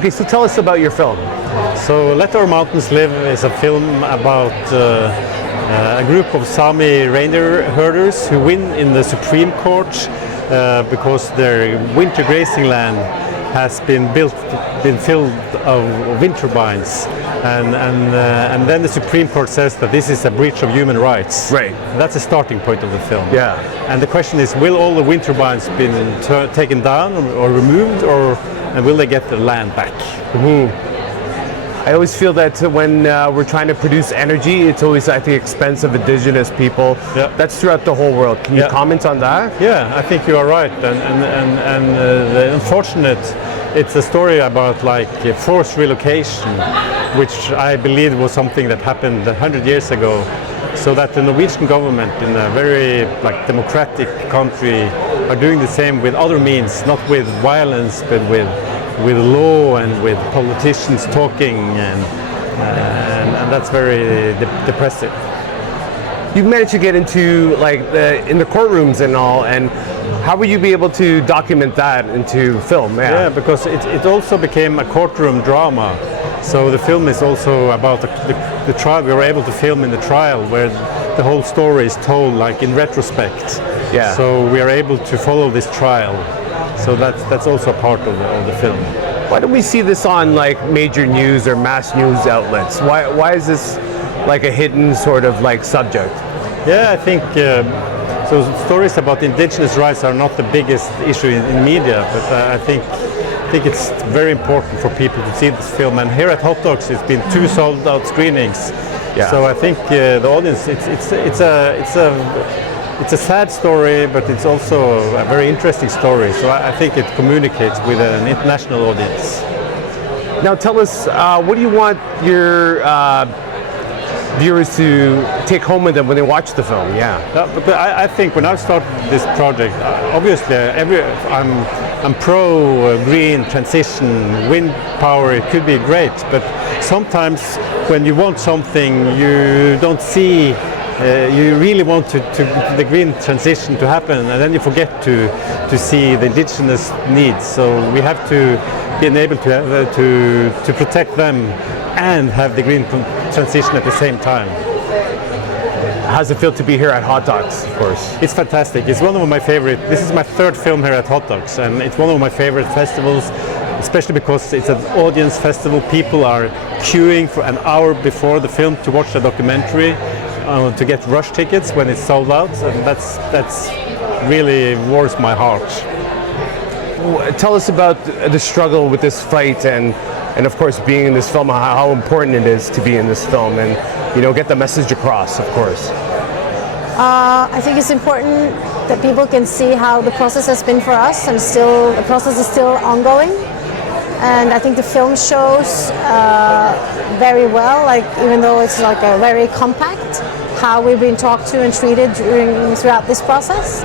Okay, so tell us about your film. So Let Our Moutains Live is a film about a group of Sámi reindeer herders who win in the Supreme Court because their winter grazing land has been filled of wind turbines, and then the Supreme Court says that this is a breach of human rights. Right. That's the starting point of the film. Yeah. And the question is, will all the wind turbines been taken down or removed, and will they get their land back? I always feel that when we're trying to produce energy, it's always at the expense of indigenous people. Yeah. That's throughout the whole world. Can you comment on that? Yeah, I think you are right. And the unfortunate, it's a story about like forced relocation, which I believe was something that happened 100 years ago. So that the Norwegian government in a very democratic country are doing the same with other means, not with violence, but with law and with politicians talking, and that's very depressive. You've managed to get into in the courtrooms and all, and how will you be able to document that into film? Yeah, because it also became a courtroom drama. So the film is also about the trial. We were able to film in the trial where the whole story is told in retrospect. Yeah. So we are able to follow this trial. So that's also a part of the film. Why don't we see this on major news or mass news outlets? Why is this a hidden sort of subject? Yeah, I think so. Stories about indigenous rights are not the biggest issue in media, but I think it's very important for people to see this film. And here at Hot Dogs, it's been 2 sold-out screenings. Yeah. So I think the audience, it's a sad story, but it's also a very interesting story. So I think it communicates with an international audience. Now tell us, what do you want your viewers to take home with them when they watch the film? But I think when I started this project, obviously I'm pro green transition, wind power. It could be great, but sometimes when you want something, you don't see. You really want the green transition to happen, and then you forget to see the indigenous needs. So we have to be able to protect them and have the green transition at the same time. How does it feel to be here at Hot Dogs, of course? It's fantastic. It's one of my favorite. This is my 3rd film here at Hot Dogs, and it's one of my favorite festivals, especially because it's an audience festival. People are queuing for an hour before the film to watch the documentary, to get rush tickets when it's sold out, and that's really warms my heart. Tell us about the struggle with this fight, and of course being in this film, how important it is to be in this film and get the message across, of course. I think it's important that people can see how the process has been for us, and the process is still ongoing. And I think the film shows very well, even though it's a very compact, how we've been talked to and treated throughout this process.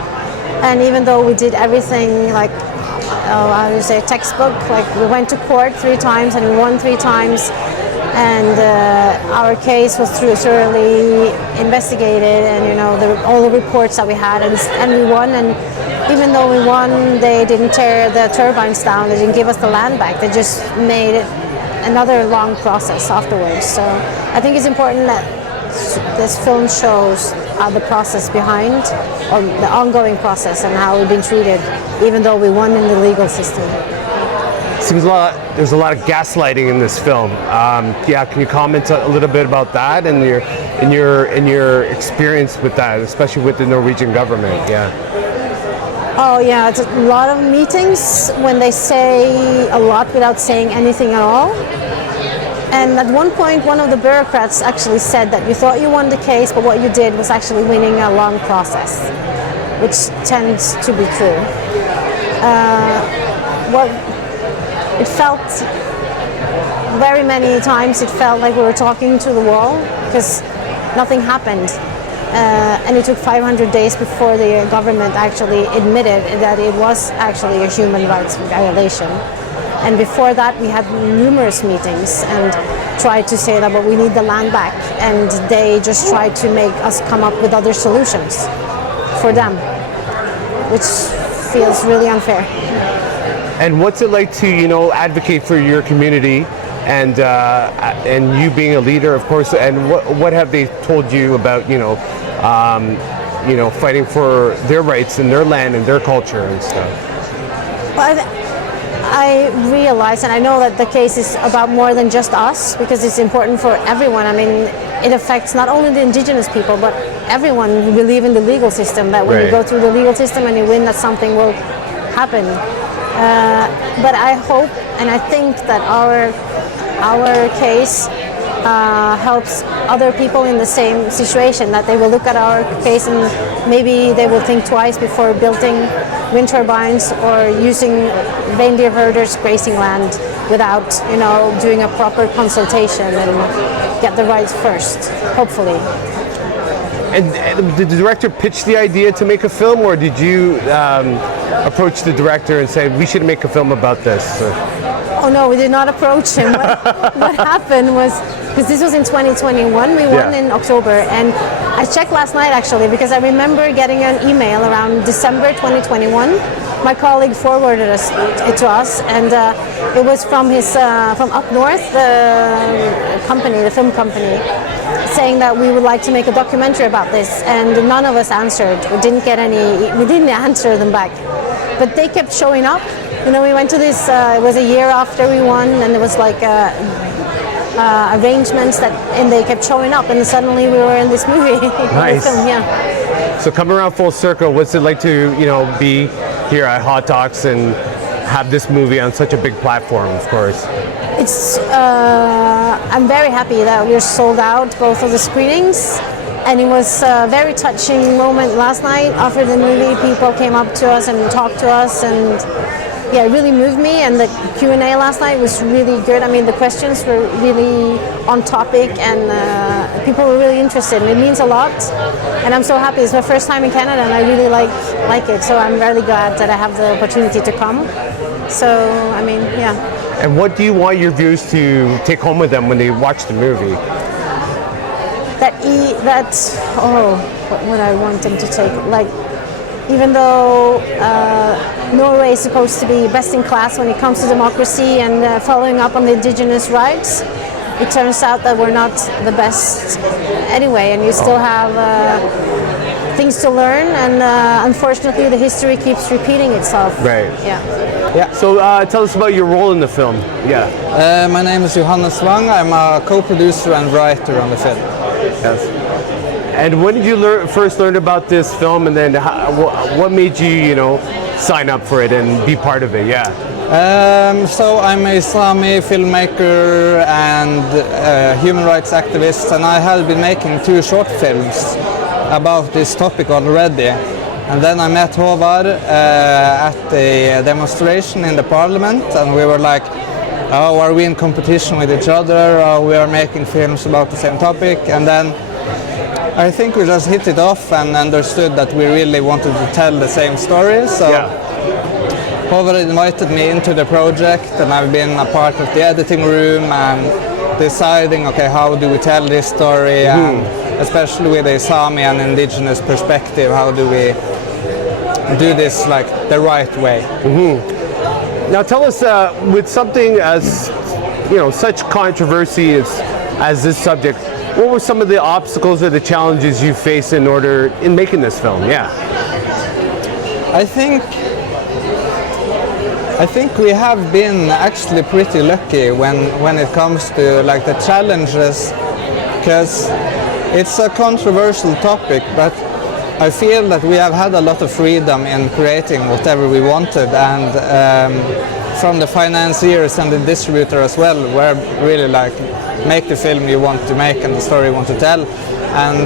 And even though we did everything how do you say, textbook, we went to court 3 times and we won 3 times, and our case was thoroughly investigated, and all the reports that we had, and we won. And even though we won, they didn't tear the turbines down, they didn't give us the land back, they just made it another long process afterwards. So I think it's important that this film shows the process behind, or the ongoing process, and how we've been treated, even though we won in the legal system. Seems there's a lot of gaslighting in this film. Can you comment a little bit about that and your experience with that, especially with the Norwegian government? Oh yeah, it's a lot of meetings when they say a lot without saying anything at all. And at one point, one of the bureaucrats actually said that you thought you won the case, but what you did was actually winning a long process, which tends to be true. It felt very many times, it felt like we were talking to the wall, because nothing happened. And it took 500 days before the government actually admitted that it was actually a human rights violation. And before that, we had numerous meetings and tried to say that, but we need the land back. And they just tried to make us come up with other solutions for them, which feels really unfair. And what's it like to, you know, advocate for your community, and you being a leader, of course? And what have they told you about, you know, fighting for their rights and their land and their culture and stuff? Well, I realize, and I know that the case is about more than just us, because it's important for everyone. I mean, it affects not only the indigenous people, but everyone who believe in the legal system, that when you go through the legal system and you win, that something will happen. But I hope and I think that our case helps other people in the same situation, that they will look at our case and maybe they will think twice before building wind turbines or using reindeer herders grazing land without, you know, doing a proper consultation and get the rights first, hopefully. And did the director pitch the idea to make a film, or did you approach the director and say, we should make a film about this? Oh no, we did not approach him. What happened was, because this was in 2021, we won in October, and I checked last night actually, because I remember getting an email around December 2021. My colleague forwarded it to us, and it was from his from up north, the film company, saying that we would like to make a documentary about this, and none of us answered. We didn't answer them back, but they kept showing up. You know, we went to this, it was a year after we won, and there was like arrangements and they kept showing up, and suddenly we were in this movie. Nice. Film, yeah. So coming around full circle, what's it like to, you know, be here at Hot Docs and have this movie on such a big platform, of course? It's, I'm very happy that we're sold out both of the screenings, and it was a very touching moment last night after the movie. People came up to us and talked to us, and yeah, it really moved me, and the Q&A last night was really good. I mean, the questions were really on topic, and people were really interested, and it means a lot. And I'm so happy. It's my first time in Canada, and I really like it, so I'm really glad that I have the opportunity to come. So, I mean, yeah. And what do you want your viewers to take home with them when they watch the movie? What I want them to take, like, even though Norway is supposed to be best in class when it comes to democracy and following up on the indigenous rights, it turns out that we're not the best anyway, and you still have things to learn, and unfortunately the history keeps repeating itself. Right. Yeah. So tell us about your role in the film. Yeah. My name is Johannes. I'm a co-producer and writer on the film. Yes. And when did you first learn about this film, and then what made you, you know, sign up for it and be part of it? Yeah. So I'm a Sámi filmmaker and human rights activist, and I have been making 2 short films about this topic already. And then I met Håvard at a demonstration in the parliament, and we were like, oh, are we in competition with each other? Oh, we are making films about the same topic. And then I think we just hit it off and understood that we really wanted to tell the same story. So Håvard invited me into the project, and I've been a part of the editing room and deciding, okay, how do we tell this story, and especially with a Sámi and indigenous perspective, how do we do this like the right way? Now tell us, with something as, you know, such controversy as this subject, what were some of the obstacles or the challenges you faced in making this film? Yeah. I think we have been actually pretty lucky when it comes to like the challenges, because it's a controversial topic, but I feel that we have had a lot of freedom in creating whatever we wanted, and from the financiers and the distributor as well, we're really like, make the film you want to make and the story you want to tell.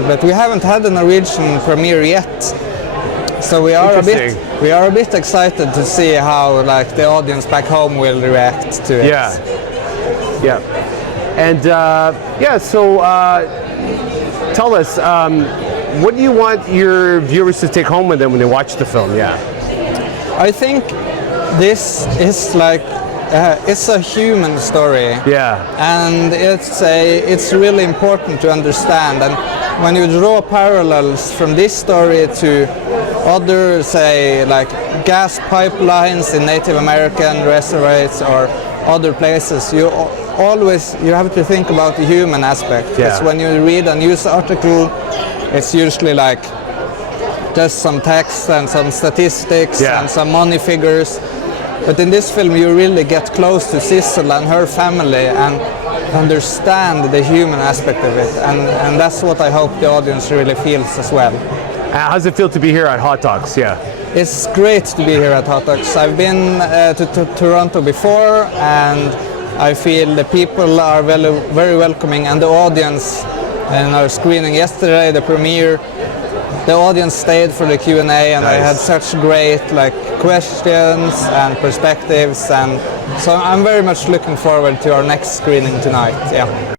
But we haven't had a Norwegian premiere yet, so we are a bit excited to see how like the audience back home will react to it. Yeah. And so tell us, what do you want your viewers to take home with them when they watch the film? Yeah. I think this is like it's a human story. Yeah. And it's really important to understand. And when you draw parallels from this story to other, say, like gas pipelines in Native American reservoirs or other places, you have to think about the human aspect. Because when you read a news article, it's usually like just some text and some statistics and some money figures. But in this film, you really get close to Sissel and her family and understand the human aspect of it. And that's what I hope the audience really feels as well. How does it feel to be here at Hot Dogs? It's great to be here at Hot Dogs. I've been to Toronto before, and I feel the people are very welcoming, and the audience in our screening yesterday, the premiere, the audience stayed for the Q&A, and I had such great questions and perspectives, and so I'm very much looking forward to our next screening tonight.